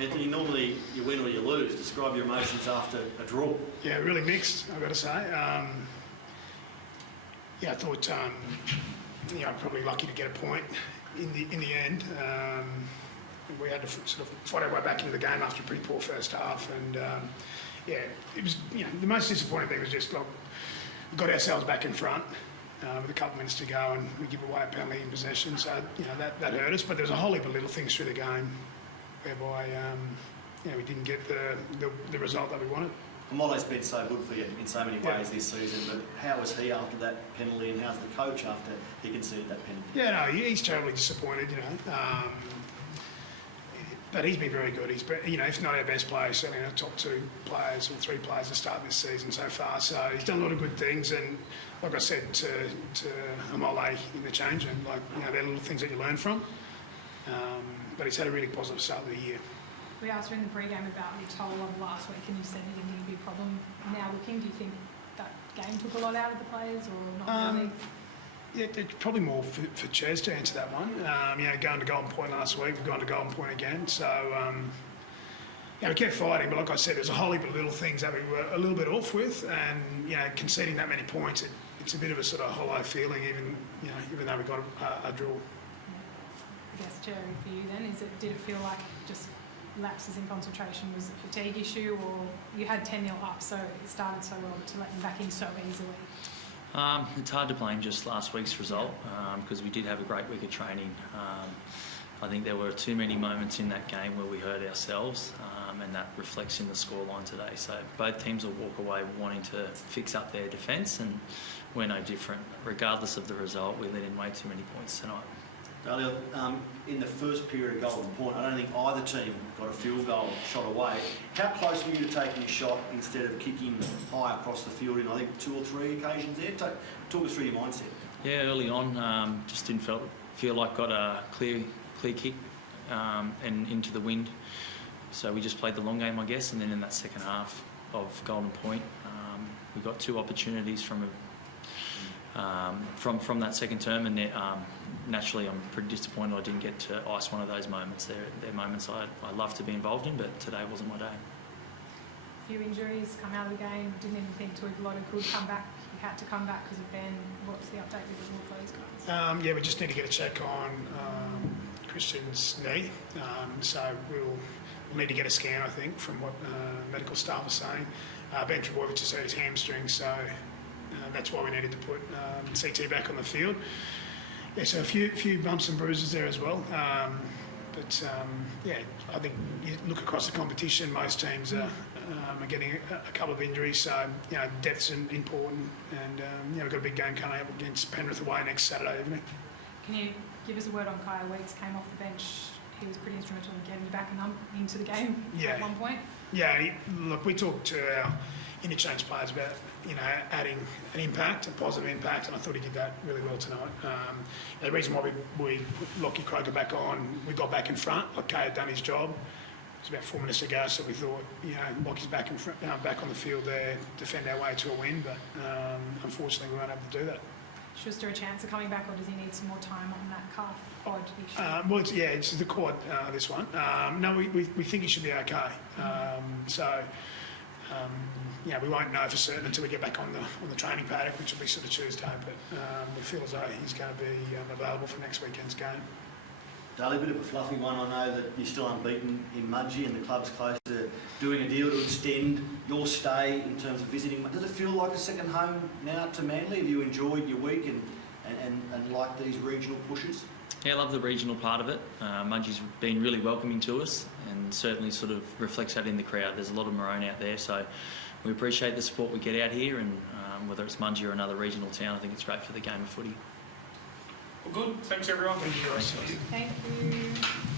Anthony, normally you win or you lose. Describe your emotions after a draw. Yeah, really mixed, I've got to say. I thought, I'm probably lucky to get a point in the end. We had to sort of fight our way back into the game after a pretty poor first half, and it was, the most disappointing thing was just like we got ourselves back in front with a couple of minutes to go, and we give away a penalty in possession, so that hurt us. But there was a whole heap of little things through the game whereby we didn't get the result that we wanted. Mole's been so good for you in so many ways this season, but how was he after that penalty, and how's the coach after he conceded that penalty? Yeah, no, he's terribly disappointed, but he's been very good. He's been, if not our best player, certainly our top 2 players or 3 players to start this season so far. So he's done a lot of good things, and like I said to Mole in the change room, they're little things that you learn from. But he's had a really positive start of the year. We asked her in the pre-game about your toll of last week, and you said it didn't think it'd be a problem. Now looking, do you think that game took a lot out of the players, or not really? Yeah, it's probably more for Ches to answer that one. Going to Golden Point last week, we've gone to Golden Point again. So, we kept fighting, but like I said, there's a whole heap of little things that we were a little bit off with, and conceding that many points, it's a bit of a sort of hollow feeling, even though we got a draw. I guess, Jerry, for you then, did it feel like just lapses in concentration? Was it a fatigue issue, or you had 10-0 up, so it started so well, but to let them back in so easily? It's hard to blame just last week's result because we did have a great week of training. I think there were too many moments in that game where we hurt ourselves, and that reflects in the scoreline today. So both teams will walk away wanting to fix up their defence, and we're no different. Regardless of the result, we let in way too many points tonight. Daly, in the first period of Golden Point, I don't think either team got a field goal shot away. How close were you to taking a shot instead of kicking high across the field in, I think, 2 or 3 occasions there? Talk us through your mindset. Yeah, early on, just didn't feel like got a clear kick and into the wind. So we just played the long game, I guess, and then in that second half of Golden Point, we got 2 opportunities from that second term, and naturally I'm pretty disappointed I didn't get to ice one of those moments. They're moments I love to be involved in, but today wasn't my day. A few injuries come out of the game. Didn't even think Tuipulotu could come back. He had to come back because of Ben. What's the update with the North those guys? We just need to get a check on Christian's knee. So we'll need to get a scan, I think, from what medical staff are saying. Ben Trebojevic has hurt his hamstring, so that's why we needed to put CT back on the field. So a few bumps and bruises there as well. I think you look across the competition, most teams are getting a couple of injuries, so depth's important, and we've got a big game coming up against Penrith away next Saturday evening. Can you give us a word on Kyle Weeks? Came off the bench. He was pretty instrumental in getting you back into the game at one point. Yeah, look, we talked to our interchange players about adding an impact, a positive impact, and I thought he did that really well tonight. The reason why we put Lockie Croker back on, we got back in front. Like Kay had done his job. It was about 4 minutes ago, so we thought, Lockie's back in front, back on the field there, defend our way to a win. But unfortunately, we weren't able to do that. Schuster a chance of coming back, or does he need some more time on that calf quad issue? It's the quad, this one. No, we think he should be okay. We won't know for certain until we get back on the training paddock, which will be sort of Tuesday. But we feel as though he's going to be available for next weekend's game. Daly, a bit of a fluffy one. I know that you're still unbeaten in Mudgee, and the club's close to doing a deal to extend your stay in terms of visiting. Does it feel like a second home now to Manly? Have you enjoyed your week and like these regional pushes? Yeah, I love the regional part of it. Mudgee's been really welcoming to us, and certainly sort of reflects that in the crowd. There's a lot of maroon out there, so we appreciate the support we get out here, and whether it's Mudgee or another regional town, I think it's great for the game of footy. Well, good. Thanks, everyone. Thank you. Thank you.